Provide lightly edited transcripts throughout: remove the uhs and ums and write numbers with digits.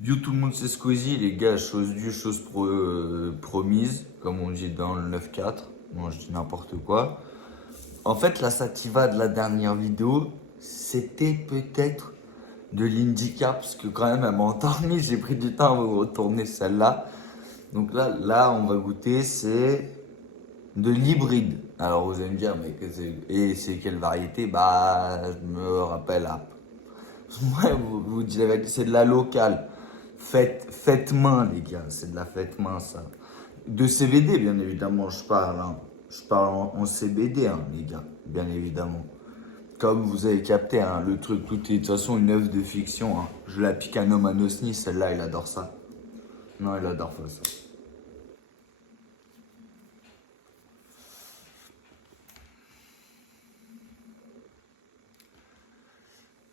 Yo, tout le monde sait Squeezie, les gars, chose due, promise, comme on dit dans le 9-4. Moi, je dis n'importe quoi. En fait, la sativa de la dernière vidéo, c'était peut-être de l'Indica, parce que quand même, elle m'a endormi, j'ai pris du temps à me retourner celle-là. Donc là, on va goûter, c'est de l'hybride. Alors, vous allez me dire, mais et c'est quelle variété? Bah, je me rappelle, ouais, vous dites la vérité, c'est de la locale. Faites main, les gars, c'est de la fête main, ça. De CBD, bien évidemment, je parle. Hein. Je parle en CBD, hein, les gars, bien évidemment. Comme vous avez capté, hein, le truc, tout est de toute façon une œuvre de fiction. Hein. Je la pique un homme à Nosny, celle-là, il adore ça. Non, il adore pas ça.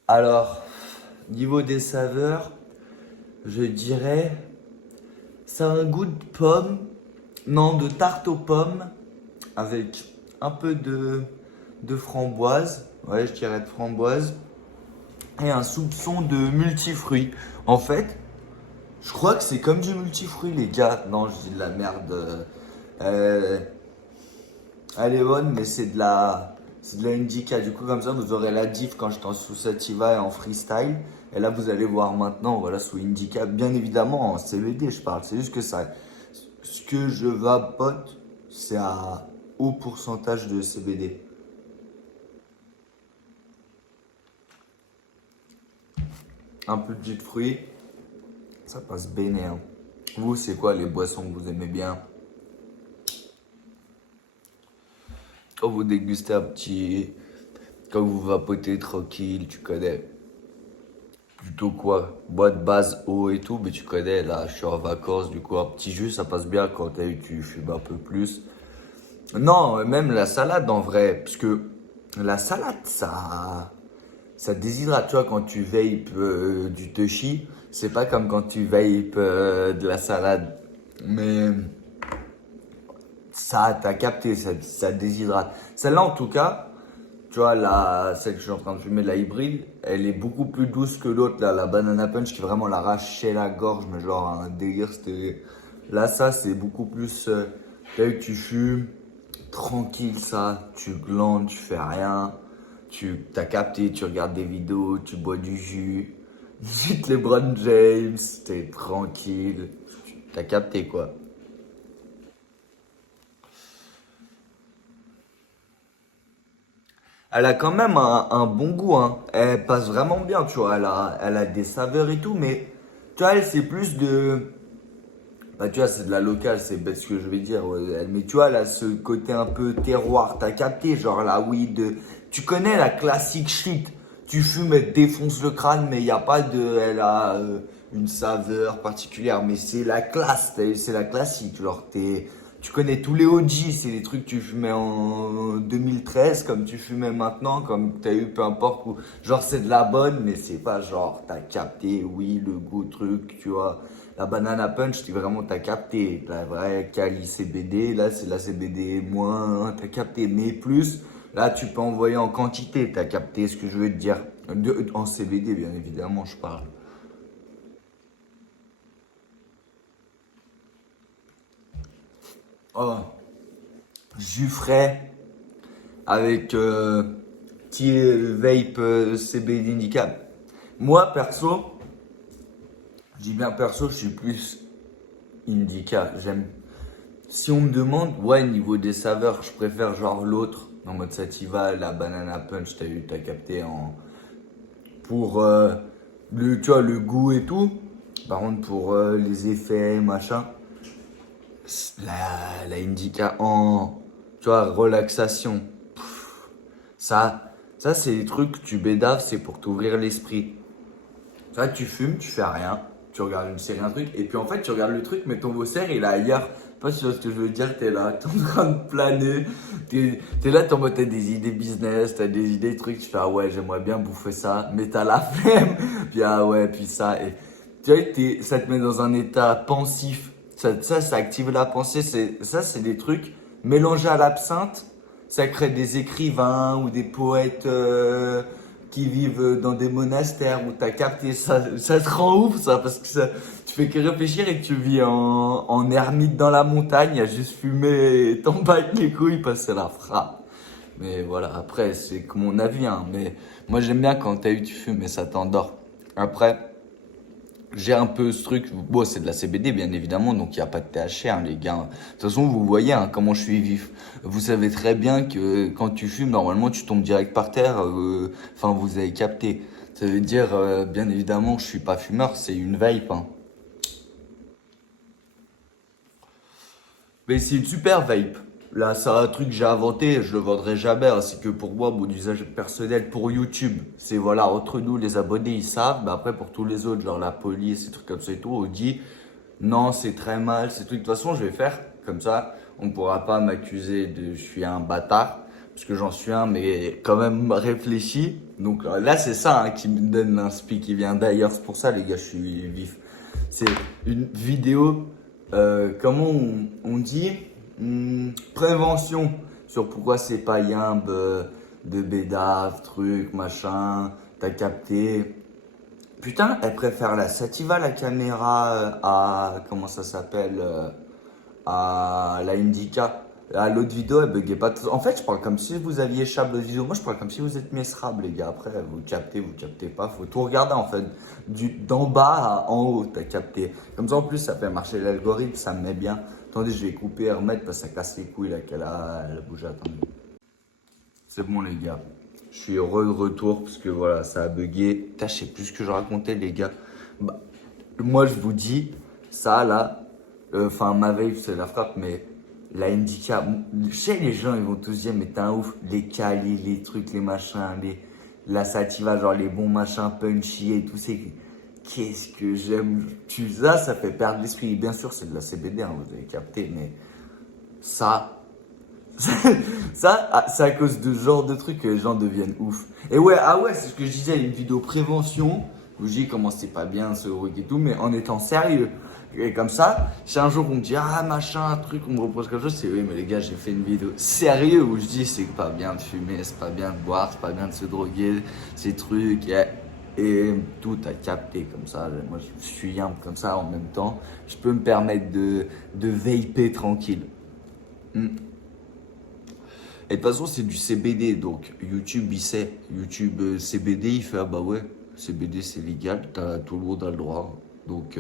Alors, niveau des saveurs, je dirais, ça a un goût de pomme, non, de tarte aux pommes, avec un peu de framboise, ouais, je dirais de framboise, et un soupçon de multifruits. En fait, je crois que c'est comme du multifruit, les gars. Non, je dis de la merde. Euh, Elle est bonne, mais c'est de la indica. Du coup, comme ça, vous aurez la diff quand j'étais en sous sativa et en freestyle. Et là, vous allez voir maintenant, voilà, sous indica. Bien évidemment, en CBD, je parle. C'est juste que ça, ce que je vapote, c'est à haut pourcentage de CBD. Un peu de jus de fruits, ça passe béné. Hein. Vous, c'est quoi les boissons que vous aimez bien? Quand vous dégustez un petit. Quand vous vapotez tranquille, tu connais. Plutôt quoi? Boîte base, eau et tout, mais tu connais, là, je suis en vacances, du coup, un petit jus, ça passe bien quand tu fumes un peu plus. Non, même la salade en vrai, parce que la salade, ça déshydrate. Tu vois, quand tu vapes du touchy, c'est pas comme quand tu vapes de la salade. Mais ça, t'as capté, ça déshydrate. Celle-là, en tout cas, tu vois, celle que je suis en train de fumer, la hybride, elle est beaucoup plus douce que l'autre, là, la banana punch qui vraiment l'arrachait la gorge, mais genre un délire. Là, ça, c'est beaucoup plus. T'as vu, tu fumes, tranquille, ça, tu glandes, tu fais rien, t'as capté, tu regardes des vidéos, tu bois du jus, vite LeBron James, t'es tranquille, t'as capté quoi. Elle a quand même un bon goût, hein. Elle passe vraiment bien, tu vois. Elle a des saveurs et tout, mais tu vois, elle, c'est plus de. Bah, tu vois, c'est de la locale, c'est ce que je vais dire. Ouais. Mais tu vois, elle a ce côté un peu terroir. T'as capté, genre la weed. Tu connais la classique shit. Tu fumes, elle te défonce le crâne, mais il n'y a pas de. Elle a une saveur particulière. Mais c'est la classe, c'est la classique. Genre, tu connais tous les OG, c'est les trucs que tu fumais en 2013, comme tu fumais maintenant, comme tu as eu, peu importe où. Genre, c'est de la bonne, mais c'est pas genre, t'as capté, oui, le goût, truc, tu vois. La banana punch, tu vraiment, t'as capté. La vraie Cali CBD, là, c'est la CBD moins, t'as capté. Mais plus, là, tu peux envoyer en quantité, t'as capté ce que je veux te dire. En CBD, bien évidemment, je parle. Oh, jus frais avec petit vape CBD indica. Moi, perso, je dis bien perso, je suis plus indica. J'aime. Si on me demande, ouais, niveau des saveurs, je préfère genre l'autre, en mode sativa, la banana punch, t'as capté pour tu vois, le goût et tout. Par contre, pour les effets, machin, la indica en, tu vois, relaxation. Ça c'est des trucs que tu bédaves, c'est pour t'ouvrir l'esprit. Ça, tu fumes, tu fais rien, tu regardes une série, un truc, et puis en fait, tu regardes le truc, mais ton vaussaire, il est ailleurs. Je sais pas si tu vois ce que je veux dire, t'es là, t'es en train de planer, t'es là, t'es en mode, t'as des idées business, t'as des idées, trucs, tu fais, ah ouais, j'aimerais bien bouffer ça, mais t'as la flemme, puis ah ouais, puis ça, et tu vois, ça te met dans un état pensif, ça active la pensée, c'est des trucs mélangés à l'absinthe, ça crée des écrivains ou des poètes qui vivent dans des monastères où t'as capté ça te rend ouf ça parce que ça, tu fais que réfléchir et que tu vis en ermite dans la montagne, à juste fumer et t'en battre les couilles parce que c'est la frappe. Mais voilà, après c'est que mon avis, hein, mais moi j'aime bien quand t'as eu tu fumes et ça t'endort. Après, j'ai un peu ce truc, bon c'est de la CBD bien évidemment, donc il n'y a pas de THC hein, les gars. De toute façon vous voyez hein, comment je suis vif. Vous savez très bien que quand tu fumes, normalement tu tombes direct par terre, enfin vous avez capté. Ça veut dire bien évidemment que je suis pas fumeur, c'est une vape. Hein. Mais c'est une super vape. Là, c'est un truc que j'ai inventé, je le vendrai jamais. Hein. C'est que pour moi, mon usage personnel pour YouTube, c'est voilà, entre nous, les abonnés, ils savent. Mais après, pour tous les autres, genre la police, ces trucs comme ça et tout, on dit non, c'est très mal, ces trucs. De toute façon, je vais faire comme ça. On ne pourra pas m'accuser de je suis un bâtard, parce que j'en suis un, mais quand même réfléchi. Donc là, c'est ça hein, qui me donne l'inspi qui vient d'ailleurs. C'est pour ça, les gars, je suis vif. C'est une vidéo, comment on dit prévention sur pourquoi c'est pas yimbe de bédave, truc, machin, t'as capté. Putain, elle préfère la sativa, la caméra, à, comment ça s'appelle, à la Indica. À l'autre vidéo, elle buguait pas. En fait, je parle comme si vous aviez Chab l'autre vidéo. Moi, je parle comme si vous êtes Mesrab, les gars. Après, vous captez pas. Faut tout regarder, en fait. D'en bas à en haut, t'as capté. Comme ça, en plus, ça fait marcher l'algorithme, ça me met bien. Attendez, je vais couper et remettre parce que ça casse les couilles, là, qu'elle a bougé. Attendez. C'est bon, les gars. Je suis heureux de retour parce que voilà, ça a bugué. Putain, je sais plus ce que je racontais, les gars. Bah, moi, je vous dis, ça, là, enfin, ma vape, c'est la frappe, mais la Indica, je sais, les gens, ils vont tous dire, mais t'es un ouf. Les calis, les trucs, les machins, la sativa, genre les bons machins punchy et tout, c'est. Qu'est-ce que j'aime. Ça fait perdre l'esprit. Bien sûr, c'est de la CBD, hein, vous avez capté, mais ça. C'est à cause de ce genre de trucs que les gens deviennent ouf. Et ouais, ah ouais, c'est ce que je disais, une vidéo prévention où je dis comment c'est pas bien ce truc et tout, mais en étant sérieux. Et comme ça, si un jour on me dit ah machin, un truc, on me repose quelque chose, c'est oui, mais les gars, j'ai fait une vidéo sérieux où je dis c'est pas bien de fumer, c'est pas bien de boire, c'est pas bien de se droguer, ces trucs. Et tout a capté comme ça. Moi, je suis yimbe comme ça en même temps. Je peux me permettre de vaper tranquille. Hmm. Et de toute façon, c'est du CBD, donc YouTube, il sait. YouTube CBD, il fait, ah bah ouais, CBD c'est légal, tout le monde a le droit. Donc,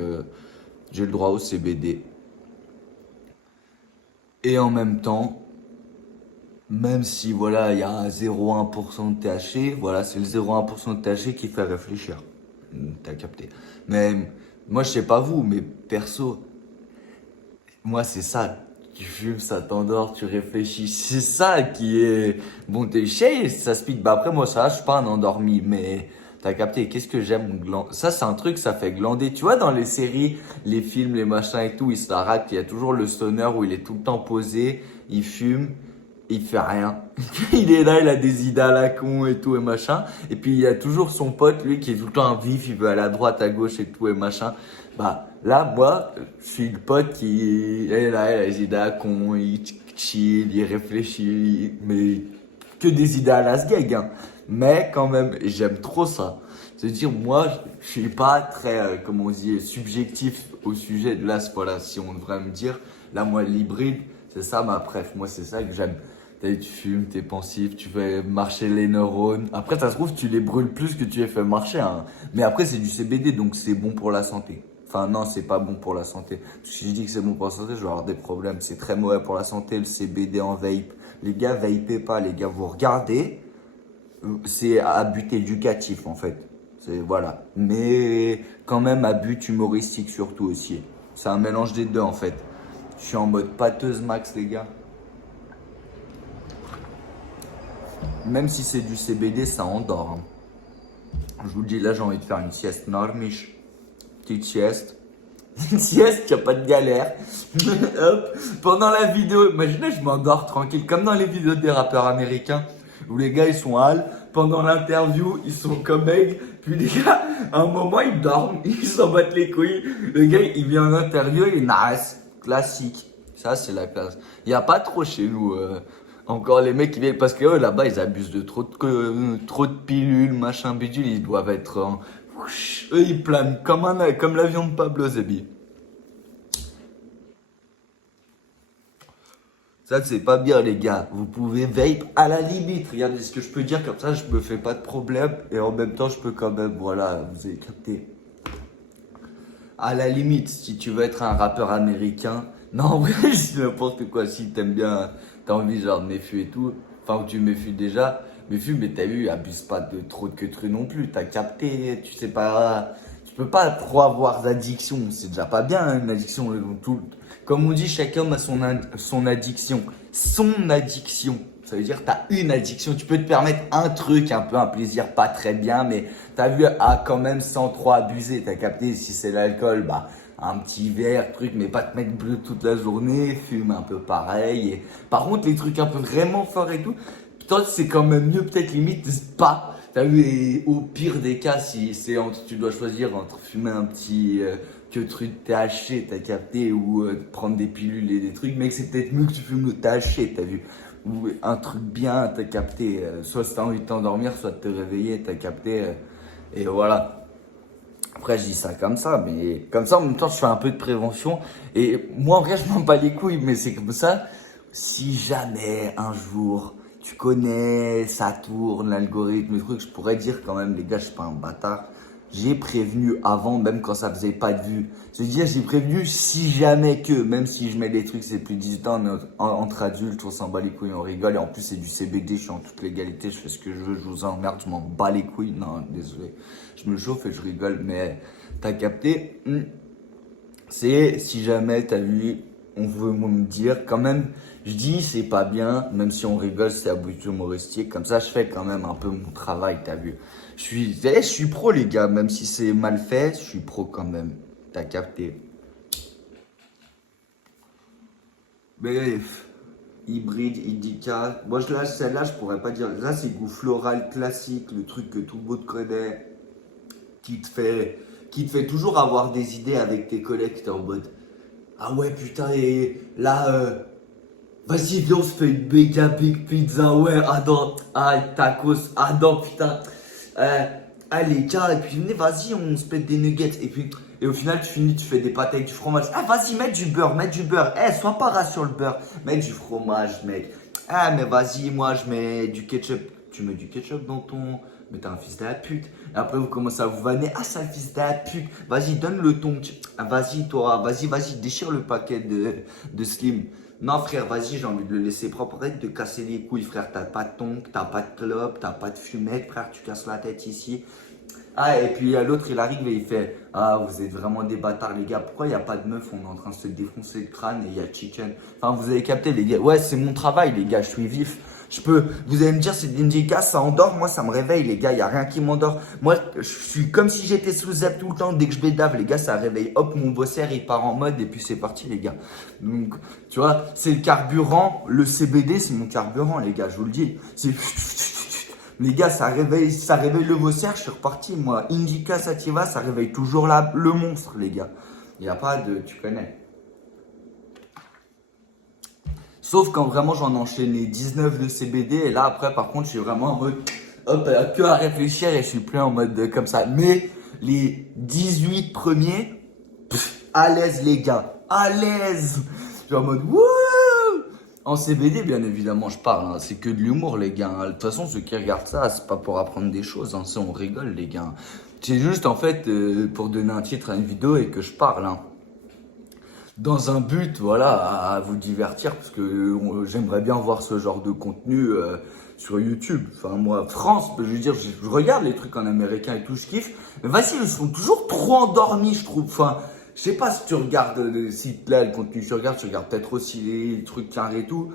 j'ai le droit au CBD. Et en même temps, même si voilà, il y a un 0,1% de THC, voilà, c'est le 0,1% de THC qui fait réfléchir. T'as capté. Mais moi, je sais pas vous, mais perso, moi, c'est ça. Tu fumes, ça t'endort, tu réfléchis. C'est ça qui est. Bon, t'es chez, ça speed. Bah après, moi, ça, je suis pas un endormi, mais t'as capté. Qu'est-ce que j'aime ça, c'est un truc, ça fait glander. Tu vois, dans les séries, les films, les machins et tout, ils se la ratent. Il y a toujours le stoner où il est tout le temps posé, il fume, il fait rien. Il est là, il a des idées à la con et tout et machin. Et puis, il y a toujours son pote, lui, qui est tout le temps un vif, il veut aller à droite, à gauche et tout et machin. Bah, là, moi, je suis le pote qui est là, il a les idées à con, il chill, il réfléchit, mais que des idées à la sgeg, hein. Mais quand même, j'aime trop ça. C'est-à-dire, moi, je suis pas très, comment on dit, subjectif au sujet de là, voilà, si on devrait me dire, là, moi, l'hybride, c'est ça ma préf. Moi, c'est ça que j'aime. Tu fumes, t'es pensif, tu fais marcher les neurones. Après, ça se trouve, tu les brûles plus que tu les fais marcher, hein. Mais après, c'est du CBD, donc c'est bon pour la santé. Enfin, non, c'est pas bon pour la santé. Si je dis que c'est bon pour la santé, je vais avoir des problèmes. C'est très mauvais pour la santé, le CBD en vape. Les gars, vapez pas, les gars. Vous regardez, c'est à but éducatif, en fait. C'est, voilà. Mais quand même à but humoristique, surtout aussi. C'est un mélange des deux, en fait. Je suis en mode pâteuse max, les gars. Même si c'est du CBD, ça endort. Hein. Je vous le dis, là, j'ai envie de faire une sieste normiche. Petite sieste. Une sieste, y'a pas de galère. Hop. Pendant la vidéo, imaginez, je m'endors tranquille, comme dans les vidéos des rappeurs américains, où les gars, ils sont hal. Pendant l'interview, ils sont comme aigles. Puis les gars, à un moment, ils dorment. Ils s'en battent les couilles. Le gars, il vient en interview, il est nice. Classique. Ça, c'est la classe. Il n'y a pas trop chez nous. Encore les mecs qui viennent, parce que eux, là-bas, ils abusent de trop de pilules, machin, bidule, ils doivent être eux, ils planent comme l'avion de Pablo Zebi. Ça, c'est pas bien, les gars. Vous pouvez vape à la limite. Regardez ce que je peux dire, comme ça, je me fais pas de problème. Et en même temps, je peux quand même, voilà, vous avez capté. À la limite, si tu veux être un rappeur américain, non, en vrai, je dis n'importe quoi. Si t'aimes bien, t'as envie genre de méfu et tout, enfin, ou tu méfies déjà, méfie, mais t'as vu, abuse pas de trop de queutru non plus. T'as capté, tu sais pas, tu peux pas trop avoir d'addiction. C'est déjà pas bien, hein, une addiction. Comme on dit, chacun a son addiction. Son addiction. Ça veut dire que tu as une addiction. Tu peux te permettre un truc, un peu un plaisir pas très bien, mais tu as vu, quand même sans trop abuser. Tu as capté, si c'est l'alcool, bah, un petit verre, truc, mais pas te mettre bleu toute la journée, fume un peu pareil. Et... Par contre, les trucs un peu vraiment forts et tout, toi, c'est quand même mieux, peut-être limite, pas. T'as vu, et au pire des cas, si c'est tu dois choisir entre fumer un petit que truc THC, t'as capté, ou prendre des pilules et des trucs, mec, c'est peut-être mieux que tu fumes le THC, t'as vu. Ou un truc bien, t'as capté. Soit si t'as envie de t'endormir, soit de te réveiller, t'as capté. Et voilà. Après, je dis ça comme ça, mais comme ça, en même temps, je fais un peu de prévention. Et moi, en vrai, je m'en bats les couilles, mais c'est comme ça. Si jamais un jour, tu connais, ça tourne, l'algorithme, le truc, je pourrais dire quand même, les gars, je suis pas un bâtard. J'ai prévenu avant, même quand ça faisait pas de vues. Je veux dire, j'ai prévenu si jamais que, même si je mets des trucs, c'est plus de 18 ans, entre adultes, on s'en bat les couilles, on rigole. Et en plus, c'est du CBD, je suis en toute légalité, je fais ce que je veux, je vous emmerde, je m'en bats les couilles. Non, désolé. Je me chauffe et je rigole, mais t'as capté. C'est si jamais t'as vu, on veut me dire quand même, je dis c'est pas bien, même si on rigole, c'est à but humoristique. Comme ça, je fais quand même un peu mon travail, t'as vu. Je suis pro, les gars, même si c'est mal fait, je suis pro quand même. T'as capté. Bref, hybride, indica. Moi, celle-là, je pourrais pas dire. Là, c'est goût floral classique, le truc que tout le monde connaît, qui te fait, qui te fait toujours avoir des idées avec tes collègues. T'es en mode, ah ouais, putain, et là, vas-y, viens, on se fait une méga big pizza, ouais, ah non, ah, tacos, ah non, putain, euh, allez, gars, et puis venez, vas-y, on se pète des nuggets, et puis, et au final, tu finis, tu fais des pâtes avec du fromage, ah, vas-y, mets du beurre, sois pas ras sur le beurre, mets du fromage, mec, ah, mais vas-y, moi, je mets du ketchup, tu mets du ketchup dans ton, mais t'es un fils de la pute, et après, vous commencez à vous vanner, ah, c'est un fils de la pute, vas-y, donne le ton, ah, vas-y, toi, vas-y, déchire le paquet de Slim. Non, frère, vas-y, j'ai envie de le laisser propre. Arrête de casser les couilles, frère. T'as pas de tonk, t'as pas de clope, t'as pas de fumette, frère. Tu casses la tête ici. Ah, et puis l'autre, il arrive et il fait, ah, vous êtes vraiment des bâtards, les gars. Pourquoi il n'y a pas de meuf? On est en train de se défoncer le crâne et il y a chicken. Enfin, vous avez capté, les gars. Ouais, c'est mon travail, les gars. Je suis vif. Vous allez me dire, c'est de l'indica, ça endort. Moi, ça me réveille, les gars. Il n'y a rien qui m'endort. Moi, je suis comme si j'étais sous zap tout le temps. Dès que je bédave, les gars, ça réveille. Hop, mon bosser, il part en mode et puis c'est parti, les gars. Donc, tu vois, c'est le carburant. Le CBD, c'est mon carburant, les gars. Je vous le dis. C'est. Les gars, ça réveille le bosser. Je suis reparti, moi. Indica sativa, ça réveille toujours le monstre, les gars. Il n'y a pas de. Tu connais. Sauf quand vraiment j'en ai enchaîné 19 de CBD. Et là, après, par contre, je suis vraiment en mode, hop, que à réfléchir et je suis plus en mode comme ça. Mais les 18 premiers, à l'aise, les gars. À l'aise. Je suis en mode, wouh! En CBD, bien évidemment, je parle. Hein. C'est que de l'humour, les gars. De toute façon, ceux qui regardent ça, c'est pas pour apprendre des choses. Hein. C'est on rigole, les gars. C'est juste, en fait, pour donner un titre à une vidéo et que je parle. Hein. Dans un but, voilà, à vous divertir, parce que j'aimerais bien voir ce genre de contenu sur YouTube. Enfin, moi, France, je veux dire, je regarde les trucs en américain et tout, je kiffe. Mais vas-y, ils sont toujours trop endormis, je trouve. Enfin, je sais pas si tu regardes, si là, le contenu que tu regardes peut-être aussi les trucs carrés et tout.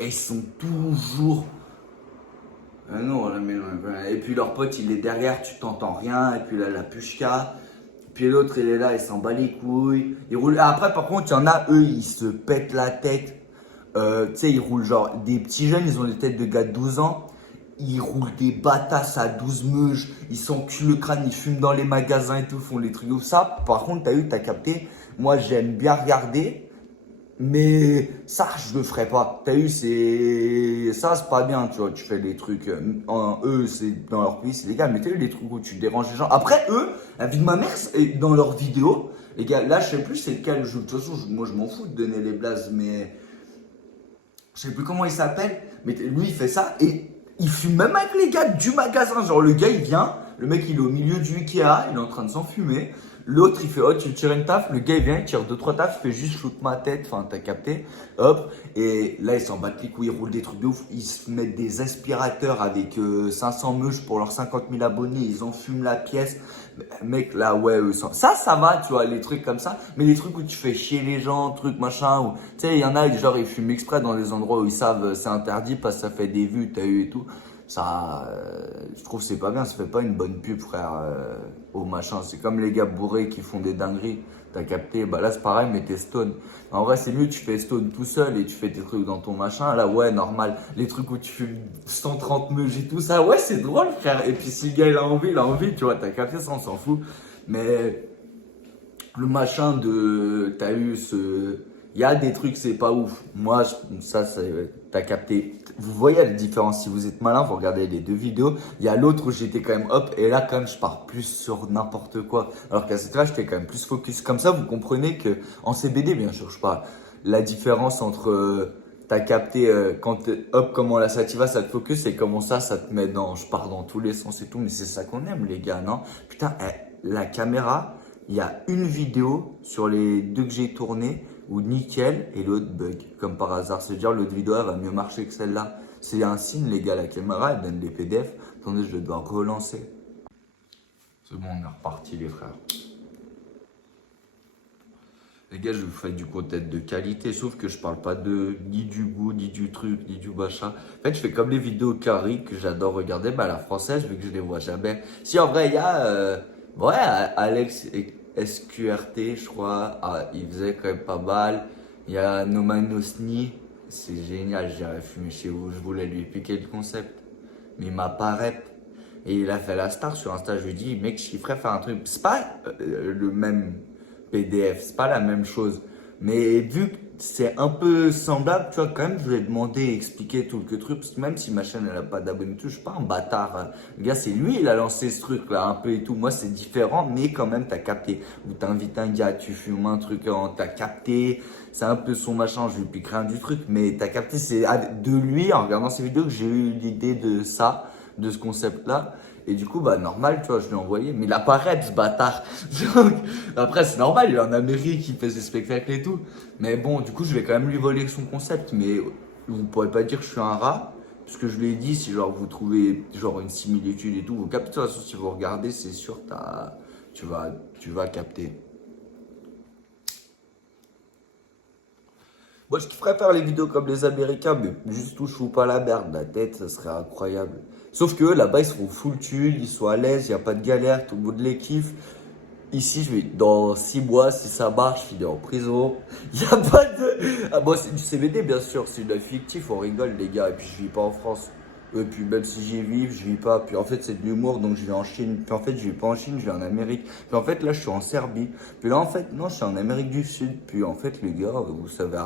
Et ils sont toujours... Ah non, là, mais, et puis leur pote, il est derrière, tu t'entends rien. Et puis là, la pushka. Puis l'autre, il est là, il s'en bat les couilles. Il roule. Après, par contre, il y en a, eux, ils se pètent la tête. Tu sais, ils roulent genre des petits jeunes, ils ont des têtes de gars de 12 ans. Ils roulent des batasses à 12 meuges. Ils s'enculent le crâne, ils fument dans les magasins et tout, font les trucs. Ça, par contre, t'as capté. Moi, j'aime bien regarder. Mais ça, je le ferai pas. T'as vu, c'est pas bien, tu vois. Tu fais des trucs, eux, c'est dans leur pays, c'est légal. Mais t'as vu les trucs où tu déranges les gens. Après, eux, la vie de ma mère, dans leurs vidéos, les gars, là, je sais plus c'est lequel jeu. De toute façon, moi, je m'en fous de donner les blazes, mais je sais plus comment il s'appelle. Mais lui, il fait ça et il fume même avec les gars du magasin. Genre, le gars, il vient, le mec, il est au milieu du Ikea, il est en train de s'enfumer. L'autre, il fait, oh, tu tires une taf. Le gars, il vient, il tire deux, trois tafs, il fait juste shoot ma tête. Enfin, t'as capté. Hop. Et là, ils s'en battent les couilles, ils roulent des trucs de ouf. Ils se mettent des aspirateurs avec 500 meuches pour leurs 50 000 abonnés. Ils enfument la pièce. Mec, là, ouais, ça va, tu vois, les trucs comme ça. Mais les trucs où tu fais chier les gens, trucs, machin, où, tu sais, il y en a, genre, ils fument exprès dans des endroits où ils savent c'est interdit parce que ça fait des vues, t'as eu et tout. Ça, je trouve que c'est pas bien, ça fait pas une bonne pub, frère, au machin. C'est comme les gars bourrés qui font des dingueries. T'as capté? Bah là, c'est pareil, mais t'es stone. En vrai, c'est mieux, tu fais stone tout seul et tu fais tes trucs dans ton machin. Là, ouais, normal. Les trucs où tu fumes 130 meuges et tout ça, ouais, c'est drôle, frère. Et puis, si le gars, il a envie, tu vois, t'as capté ça, on s'en fout. Mais le machin de. T'as eu ce. Il y a des trucs, c'est pas ouf. Moi, ça, t'as capté. Vous voyez la différence. Si vous êtes malin, vous regardez les deux vidéos. Il y a l'autre où j'étais quand même hop. Et là, quand même, je pars plus sur n'importe quoi. Alors qu'à cette là, j'étais quand même plus focus. Comme ça, vous comprenez que en CBD, bien sûr, je parle. La différence entre. T'as capté quand hop, comment la sativa, ça te focus. Et comment ça te met dans. Je pars dans tous les sens et tout. Mais c'est ça qu'on aime, les gars, non? Putain, la caméra. Il y a une vidéo sur les deux que j'ai tournées où nickel et l'autre bug. Comme par hasard, c'est-à-dire l'autre vidéo elle va mieux marcher que celle-là. C'est un signe, les gars, la caméra elle donne des PDF. Attendez, je dois relancer. C'est bon, on est reparti, les frères. Les gars, je vous fais du content de qualité, sauf que je parle pas ni du goût, ni du truc, ni du machin. En fait, je fais comme les vidéos carrées que j'adore regarder, bah la française, vu que je les vois jamais. Si en vrai, il y a ouais, Alex SQRT, je crois. Ah, il faisait quand même pas mal. Il y a Noman Osni. C'est génial, j'irais fumer chez vous. Je voulais lui piquer le concept. Mais il m'a pas rep. Et il a fait la star sur Insta. Je lui ai dit, mec, je kifferais faire un truc. C'est pas le même PDF, c'est pas la même chose. Mais vu que c'est un peu semblable, tu vois, quand même, je lui ai demandé, expliquer tout le truc, parce que même si ma chaîne, elle a pas d'abonnés, je suis pas un bâtard, hein. Le gars, c'est lui, il a lancé ce truc-là, un peu et tout. Moi, c'est différent, mais quand même, t'as capté. Ou t'invites un gars, tu fumes un truc, t'as capté. C'est un peu son machin, je lui pique rien du truc, mais t'as capté, c'est de lui, en regardant ses vidéos, que j'ai eu l'idée de ça, de ce concept-là. Et du coup, bah, normal, tu vois, je l'ai envoyé. Mais il a pas rep, ce bâtard. Donc, après, c'est normal, il est en Amérique, il fait ses spectacles et tout. Mais bon, du coup, je vais quand même lui voler son concept. Mais vous pourrez pas dire que je suis un rat. Parce que je lui ai dit, si genre vous trouvez genre une similitude et tout, vous captez. De toute façon, si vous regardez, c'est sûr, tu vas capter. Moi, je kifferais faire les vidéos comme les Américains, mais juste touche ou pas la merde, la tête, ça serait incroyable. Sauf que là-bas, ils seront full tulle, ils sont à l'aise, il n'y a pas de galère, tout le monde les kiffe. Ici, dans 6 mois, si ça marche, je finis en prison. Il n'y a pas de. Ah, moi, c'est du CBD, bien sûr, c'est une fictif, on rigole, les gars, et puis je vis pas en France. Et puis même si j'y vis, je vis pas. Puis en fait, c'est de l'humour, donc je vais en Chine. Puis en fait, je vais pas en Chine, je vais en Amérique. Puis en fait, là, je suis en Serbie. Puis là, en fait, non, je suis en Amérique du Sud. Puis en fait, les gars, vous savez,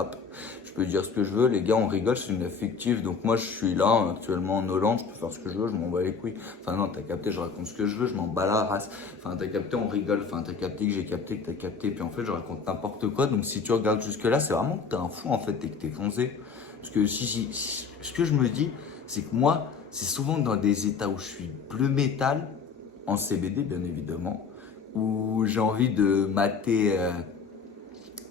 je peux dire ce que je veux. Les gars, on rigole, c'est une fictive. Donc moi, je suis là, actuellement en Hollande, je peux faire ce que je veux, je m'en bats les couilles. Enfin, non, t'as capté, je raconte ce que je veux, je m'en bats la race. Enfin, t'as capté, on rigole. Enfin, t'as capté que j'ai capté, que t'as capté. Puis en fait, je raconte n'importe quoi. Donc si tu regardes jusque-là, c'est vraiment que t'es un fou, en fait, et que t'es foncé. Parce que ce que je me dis, c'est que moi, c'est souvent dans des états où je suis bleu métal, en CBD bien évidemment, où j'ai envie de mater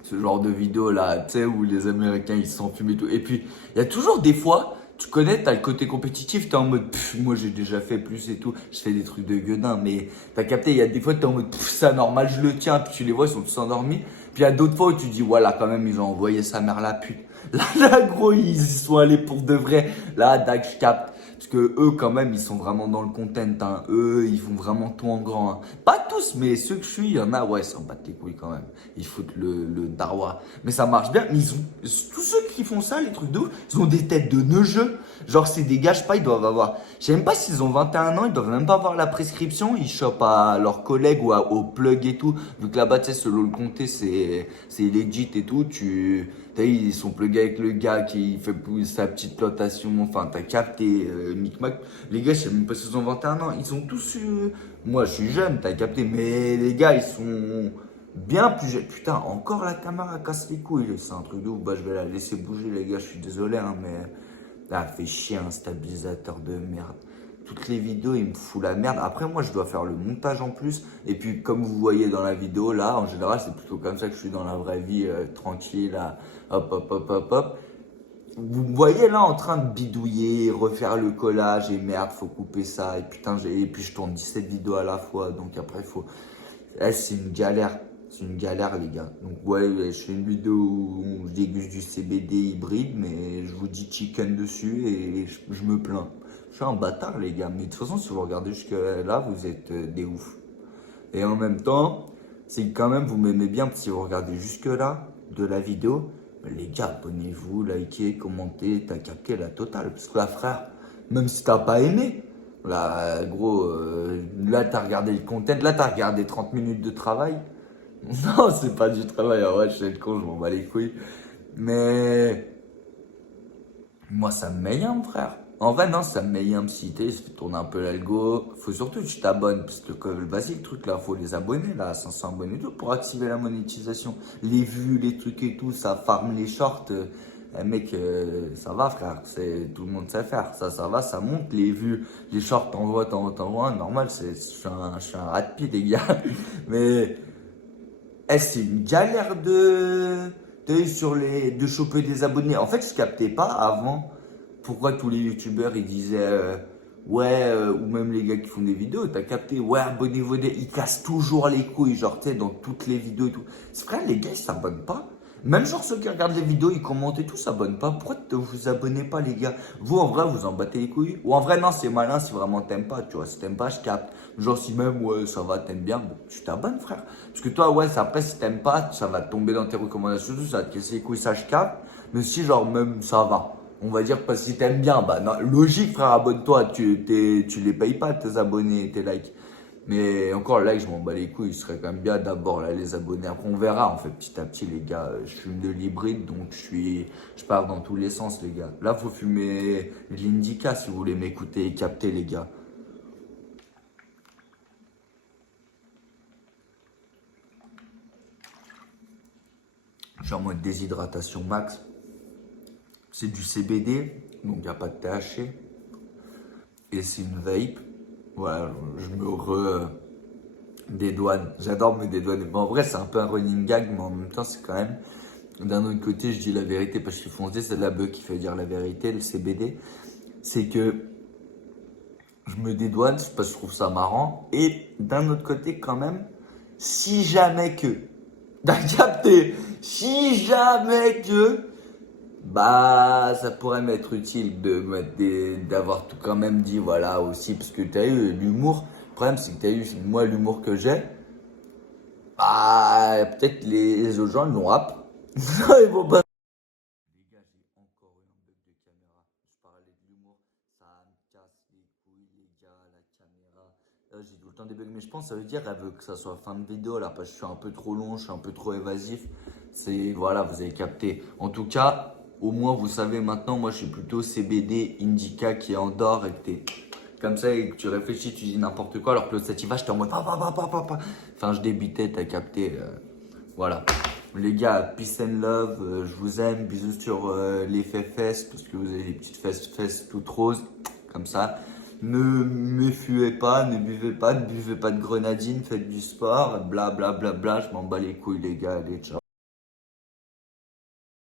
ce genre de vidéo là, tu sais, où les Américains ils s'enfument et tout. Et puis, il y a toujours des fois, tu connais, t'as le côté compétitif, t'es en mode, moi j'ai déjà fait plus et tout, je fais des trucs de gueudin, mais t'as capté, il y a des fois t'es en mode, ça normal, je le tiens, puis tu les vois, ils sont tous endormis. Puis il y a d'autres fois où tu dis, voilà, quand même, ils ont envoyé sa mère la pute. Là, gros, ils y sont allés pour de vrai. Là, Dag, je capte. Parce que eux, quand même, ils sont vraiment dans le content, hein. Eux, ils font vraiment tout en grand, hein. Pas tous, mais ceux que je suis, il y en a, ouais, ils s'en battent les couilles quand même. Ils foutent le dawa. Mais ça marche bien. Mais tous ceux qui font ça, les trucs de ouf, ils ont des têtes de neugeux. Genre, c'est des gars, je sais pas, ils doivent avoir. Je sais même pas s'ils ont 21 ans, ils doivent même pas avoir la prescription. Ils chopent à leurs collègues ou au plug et tout. Vu que là-bas, tu sais, selon le comté, c'est legit et tout. T'as vu, ils sont plugués avec le gars qui fait sa petite plantation. Enfin, t'as capté, micmac. Les gars, je sais même pas s'ils ont 21 ans. Ils ont tous eu. Moi, je suis jeune, t'as capté. Mais les gars, ils sont bien plus jeunes. Putain, encore la caméra casse les couilles. C'est un truc de ouf. Bah, je vais la laisser bouger, les gars. Je suis désolé, hein, mais. Ah, fait chier un stabilisateur de merde. Toutes les vidéos, il me fout la merde. Après, moi, je dois faire le montage en plus. Et puis, comme vous voyez dans la vidéo, là, en général, c'est plutôt comme ça que je suis dans la vraie vie, tranquille, là. Hop, hop, hop, hop, hop. Vous me voyez là en train de bidouiller, refaire le collage et merde, faut couper ça. Et putain, et puis je tourne 17 vidéos à la fois. Donc après, il faut. C'est une galère. C'est une galère, les gars. Donc, ouais, je fais une vidéo où je déguste du CBD hybride, mais je vous dis chicken dessus et je me plains. Je suis un bâtard, les gars. Mais de toute façon, si vous regardez jusque là, vous êtes des oufs. Et en même temps, c'est que quand même, vous m'aimez bien. Si vous regardez jusque là de la vidéo, les gars, abonnez-vous, likez, commentez. T'as capté la totale. Parce que là, frère, même si t'as pas aimé, là, gros, là, t'as regardé le content. Là, t'as regardé 30 minutes de travail. Non, c'est pas du travail. En vrai, je suis le con, je m'en bats les couilles. Mais moi, ça me met un, frère. En vrai, non, ça me met un si tu sais, tourner un peu l'algo. Faut surtout que tu t'abonnes. Parce que, vas-y, le truc là, faut les abonner, là, 500 abonnés, tout, pour activer la monétisation. Les vues, les trucs et tout, ça farme les shorts. Mec, ça va, frère. Tout le monde sait faire. Ça va, ça monte. Les vues, les shorts, t'envoies. Normal, je suis un rat de pied, les gars. Mais. C'est une galère de choper des abonnés. En fait, je captais pas avant pourquoi tous les youtubeurs ils disaient ouais, ou même les gars qui font des vidéos, t'as capté, ouais, abonnez-vous, ils cassent toujours les couilles, genre, tu sais, dans toutes les vidéos et tout. C'est vrai, les gars, ils s'abonnent pas. Même genre ceux qui regardent les vidéos, ils commentent et tout, s'abonnent pas. Pourquoi vous abonnez pas, les gars? Vous, en vrai, vous en battez les couilles? Ou en vrai, non, c'est malin si vraiment t'aimes pas, tu vois. Si t'aimes pas, je capte. Genre, si même, ouais, ça va, t'aimes bien, bon, tu t'abonnes, frère. Parce que toi, ouais, après, si t'aimes pas, ça va tomber dans tes recommandations, tout ça va te casser les couilles, ça, je capte. Mais si, genre, même, ça va. On va dire, parce que si t'aimes bien, bah, non, logique, frère, abonne-toi. Tu les payes pas, tes abonnés, tes likes. Mais encore, là, je m'en bats les couilles. Il serait quand même bien d'abord là, les abonnés. Après, on verra en fait petit à petit, les gars. Je fume de l'hybride, donc je pars dans tous les sens, les gars. Là, faut fumer de l'indica si vous voulez m'écouter et capter, les gars. Je suis en mode déshydratation max. C'est du CBD, donc il n'y a pas de THC. Et c'est une vape. Voilà, je me dédouane. J'adore me dédouaner. Bon, en vrai, c'est un peu un running gag, mais en même temps, c'est quand même. D'un autre côté, je dis la vérité parce que je suis foncé, c'est de la beuh qui fait dire la vérité, le CBD. C'est que je me dédouane parce que je trouve ça marrant. Et d'un autre côté, quand même, si jamais que. T'as capté? Si jamais que. Bah, ça pourrait m'être utile d'avoir tout quand même dit, voilà, aussi. Parce que t'as eu l'humour. Le problème, c'est que t'as eu, moi, l'humour que j'ai. Bah, peut-être les autres gens, ils l'ont rap. Ils vont pas. Les gars, j'ai encore eu un bug de caméra. Je parlais de l'humour, ça me casse les couilles, les gars, la caméra. Là, j'ai tout le temps des bugs, mais je pense que ça veut dire qu'elle veut que ça soit fin de vidéo là, parce que je suis un peu trop long, je suis un peu trop évasif. Voilà, vous avez capté. En tout cas, au moins vous savez maintenant, moi je suis plutôt CBD Indica qui est en d'or et que t'es comme ça et que tu réfléchis, tu dis n'importe quoi, alors que le sativa, j'étais en mode Enfin, je débitais, t'as capté. Voilà. Les gars, peace and love, je vous aime, bisous sur les fesses, parce que vous avez des petites fesses toutes roses, comme ça. Ne méfiez pas, ne buvez pas de grenadine, faites du sport, bla bla bla bla, je m'en bats les couilles les gars, allez, ciao.